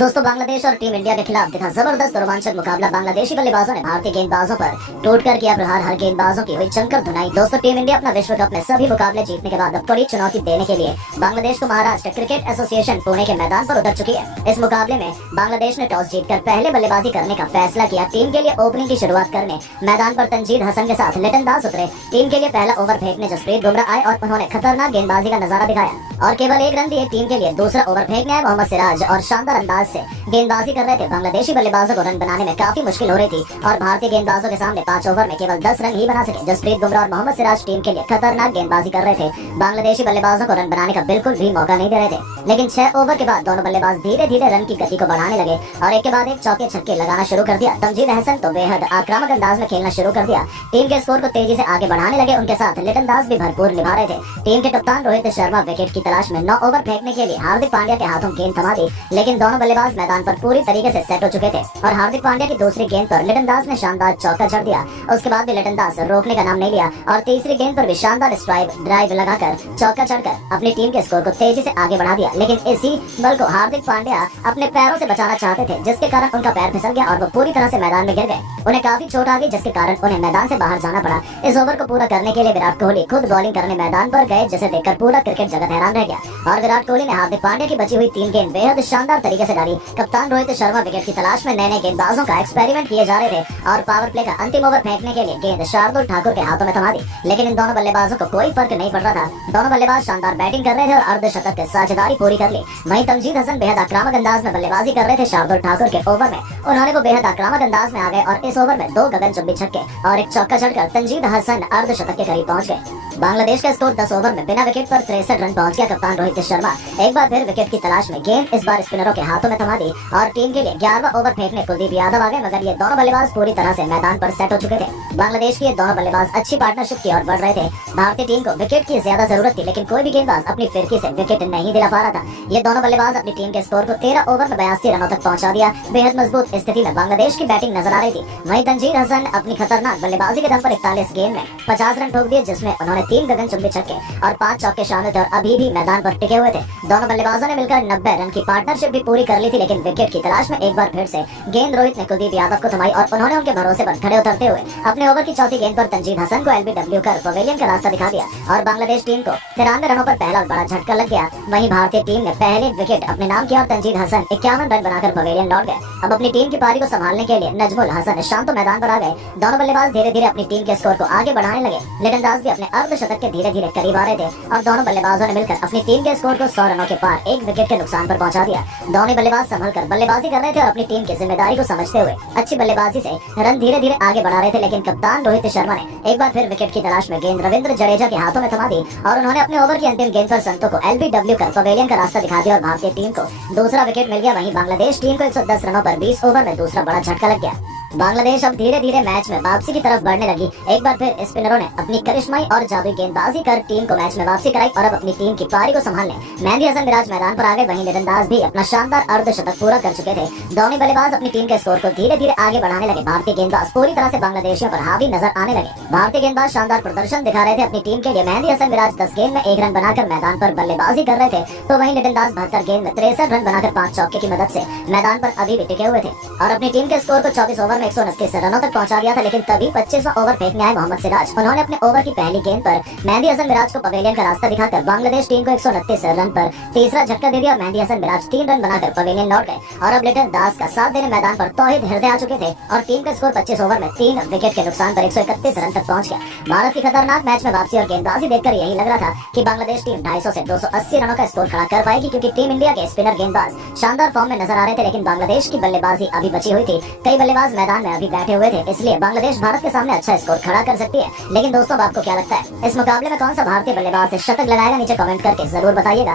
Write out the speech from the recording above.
दोस्तों बांग्लादेश और team India के खिलाफ दिखा जबरदस्त और रोमांचक मुकाबला। बांग्लादेशी बल्लेबाजों ने भारतीय गेंदबाजों पर टूटकर किया प्रहार। हर गेंदबाजों की हुई जमकर धुनाई। दोस्तों टीम इंडिया अपना विश्व कप में सभी मुकाबले जीतने के बाद अब बड़ी चुनौती देने के लिए बांग्लादेश को महाराष्ट्र क्रिकेट एसोसिएशन पुणे के मैदान पर उतर चुकी है। इस मुकाबले में बांग्लादेश ने टॉस जीतकर पहले बल्लेबाजी करने का फैसला किया। टीम के लिए ओपनिंग की शुरुआत करने मैदान पर तंजीद हसन के साथ लिटन दास उतरे। टीम के लिए पहला ओवर फेंकने जसप्रीत बुमराह आए और उन्होंने खतरनाक गेंदबाजी का नजारा दिखाया और केवल एक रन दिए। टीम के लिए दूसरा ओवर फेंकने आए मोहम्मद सिराज और शानदार अंदाज से गेंदबाजी कर रहे थे। बांग्लादेशी बल्लेबाजों को रन बनाने में काफी मुश्किल हो रही थी और भारतीय गेंदबाजों के सामने 5 ओवर में केवल 10 रन ही बना सके। जसप्रीत बुमराह और मोहम्मद सिराज टीम के लिए खतरनाक गेंदबाजी कर रहे थे। बांग्लादेशी बल्लेबाजों को रन बनाने का बिल्कुल भी मौका नहीं दे रहे थे, लेकिन 6 ओवर के बाद दोनों बल्लेबाज धीरे धीरे रन की गति को बढ़ाने लगे और एक के बाद एक चौके छक्के लगाना शुरू कर दिया। तंजीद हसन तो बेहद आक्रामक अंदाज में खेलना शुरू कर दिया। टीम के स्कोर को तेजी से आगे बढ़ाने लगे। उनके साथ लिटन दास भी भरपूर निभा रहे थे। टीम के कप्तान रोहित शर्मा विकेट की तलाश में 9 ओवर फेंकने के लिए हार्दिक पांड्या के हाथों गेंद थमा दी, लेकिन दोनों बल्लेबाज मैदान पर पूरी तरीके से सेट हो चुके थे और हार्दिक पांड्या की दूसरी गेंद पर लिटन दास ने शानदार चौका जड़ दिया। उसके बाद भी लिटन दास रोकने का नाम नहीं लिया और तीसरी गेंद पर भी शानदार ड्राइव लगाकर चौका चढ़कर अपनी टीम के स्कोर को तेजी से आगे बढ़ा दिया। लेकिन इसी बल को हार्दिक पांड्या अपने पैरों से बचाना चाहते थे, जिसके कारण उनका पैर फिसल गया और वो पूरी तरह से मैदान में गिर गए। उन्हें काफी चोट आ गई, जिसके कारण उन्हें मैदान से बाहर जाना पड़ा। इस ओवर को पूरा करने के लिए विराट कोहली खुद बॉलिंग करने मैदान पर गए, जिसे देखकर पूरा क्रिकेट जगत हैरान रह गया और विराट कोहली ने हार्दिक पांड्या की बची हुई 3 गेंद बेहद शानदार तरीके से डाली। कप्तान रोहित शर्मा विकेट की तलाश में नए गेंदबाजों का एक्सपेरिमेंट किए जा रहे थे और पावर प्ले का अंतिम ओवर फेंकने के लिए गेंद शार्दुल ठाकुर के हाथों में थमा दी, लेकिन इन दोनों बल्लेबाजों को कोई फर्क नहीं पड़ रहा था। दोनों बल्लेबाज शानदार बैटिंग कर रहे थे और अर्धशतक की साझेदारी पूरी कर ली। वहीं तंजीद हसन बेहद आक्रामक अंदाज में बल्लेबाजी कर रहे थे। शार्दुल ठाकुर के ओवर में उन्होंने वो बेहद आक्रामक अंदाज में आ गए और इस ओवर में 2 गगनचुंबी छक्के और एक चौका जड़कर तंजीद हसन अर्धशतक के करीब पहुंच गए। बांग्लादेश का स्कोर 10 ओवर में बिना विकेट पर 63 रन पहुंच गया। कप्तान रोहित शर्मा एक बार फिर विकेट की तलाश में गेंद इस बार स्पिनरों के हाथों में थमा दी और टीम के लिए 11वां ओवर फेंकने कुलदीप यादव आ गए, मगर ये दोनों बल्लेबाज पूरी तरह से मैदान पर सेट हो चुके थे। बांग्लादेश के ये दोनों बल्लेबाज अच्छी पार्टनरशिप की ओर बढ़ रहे थे। भारतीय टीम को विकेट की ज्यादा जरूरत थी, लेकिन कोई भी गेंदबाज अपनी फिरकी से विकेट नहीं दिला पा रहा था। ये दोनों बल्लेबाज अपनी टीम के स्कोर को 13 ओवर में 82 रनों तक पहुंचा दिया। बेहद मजबूत स्थिति में बांग्लादेश की बैटिंग नजर आ रही थी। वहीं तंजीद हसन अपनी खतरनाक बल्लेबाजी के दम पर 41 गेंद में 50 रन ठोक दिए, जिसमें उन्होंने 3 गगनचुंबी छक्के और 5 चौके शामिल थे और अभी भी मैदान पर टिके हुए थे। दोनों बल्लेबाजों ने मिलकर 90 रन की पार्टनरशिप भी पूरी कर ली थी, लेकिन विकेट की तलाश में एक बार फिर से गेंद रोहित ने कुलदीप यादव को थमाई और उन्होंने उनके भरोसे पर खड़े उतरते हुए अपने ओवर की चौथी गेंद पर तंजीद हसन को एलबीडब्ल्यू कर पवेलियन का रास्ता दिखा दिया और बांग्लादेश टीम को 93 रनों पर पहला बड़ा झटका लग गया। वहीं भारतीय टीम ने पहले विकेट अपने नाम किया और तंजीद हसन 51 रन बनाकर पवेलियन लौट गए। अब अपनी टीम की पारी को संभालने के लिए नजमुल हसन शांतो मैदान पर आ गए। दोनों बल्लेबाज धीरे धीरे अपनी टीम के स्कोर को आगे बढ़ाने लगे। लिटन दास भी अपने अर्धशतक के धीरे धीरे करीब आ रहे थे और दोनों बल्लेबाजों ने मिलकर अपनी टीम के स्कोर को 100 रनों के पार 1 विकेट के नुकसान पर पहुंचा दिया। दोनों बल्लेबाज संभलकर बल्लेबाजी कर रहे थे और अपनी टीम की जिम्मेदारी को समझते हुए अच्छी बल्लेबाजी से रन धीरे धीरे आगे बढ़ा रहे थे, लेकिन कप्तान रोहित शर्मा ने एक बार फिर विकेट की तलाश में गेंद रविंद्र जडेजा के हाथों में थमा दी और उन्होंने अपने ओवर की अंतिम गेंद पर संतो को एलबीडब्ल्यू कर पवेलियन का रास्ता दिखा दिया और भारतीय टीम को दूसरा विकेट मिल गया। वहीं बांग्लादेश टीम को 110 रनों पर 20 ओवर में दूसरा बड़ा झटका लग गया। बांग्लादेश अब धीरे धीरे मैच में वापसी की तरफ बढ़ने लगी। एक बार फिर स्पिनरों ने अपनी करिश्माई और जादुई गेंदबाजी कर टीम को मैच में वापसी कराई और अब अपनी टीम की पारी को संभालने मेहंदी हसन मिराज मैदान पर आ गए। वहीं लिटन दास भी अपना शानदार अर्धशतक पूरा कर चुके थे। दोनों बल्लेबाज अपनी टीम के स्कोर को धीरे धीरे आगे बढ़ाने लगे। भारतीय गेंदबाज पूरी तरह से बांग्लादेशियों पर हावी नजर आने लगे। भारतीय गेंदबाज शानदार प्रदर्शन दिखा रहे थे अपनी टीम के लिए। मेहंदी हसन मिराज 10 गेंद में 1 रन बनाकर मैदान पर बल्लेबाजी कर रहे थे, तो वहीं लिटन दास 72 गेंद में 63 रन बनाकर 5 चौके की मदद से मैदान पर अभी भी टिके हुए थे और अपनी टीम के स्कोर को 24 ओवर में 129 रनों तक पहुंचा दिया था। लेकिन तभी 25वां ओवर फेंकने आए मोहम्मद सिराज। उन्होंने अपने ओवर की पहली गेंद पर मेहंदी हसन मिराज को पवेलियन का रास्ता दिखाकर बांग्लादेश टीम को 129 रन पर तीसरा झटका दे दिया और मेहंदी हसन मिराज 3 रन बनाकर पवेलियन लौट गए और अब लिटन दास का साथ देने मैदान पर तौहीद हृदय आ चुके थे और टीम का स्कोर 25 ओवर में 3 विकेट के नुकसान पर 131 रन तक पहुंच गया। भारत की खतरनाक मैच में वापसी और गेंदबाजी देखकर यही लग रहा था कि बांग्लादेश टीम 250 से 280 रनों का स्कोर खड़ा कर पाएगी, क्योंकि टीम इंडिया के स्पिनर गेंदबाज शानदार फॉर्म में नजर आ रहे थे, लेकिन बांग्लादेश की बल्लेबाजी अभी बची हुई थी। कई बल्लेबाज मैदान में अभी बैठे हुए थे, इसलिए बांग्लादेश भारत के सामने अच्छा स्कोर खड़ा कर सकती है। लेकिन दोस्तों, आपको क्या लगता है इस मुकाबले में कौन सा भारतीय बल्लेबाज शतक लगाएगा? नीचे कमेंट करके जरूर बताइएगा।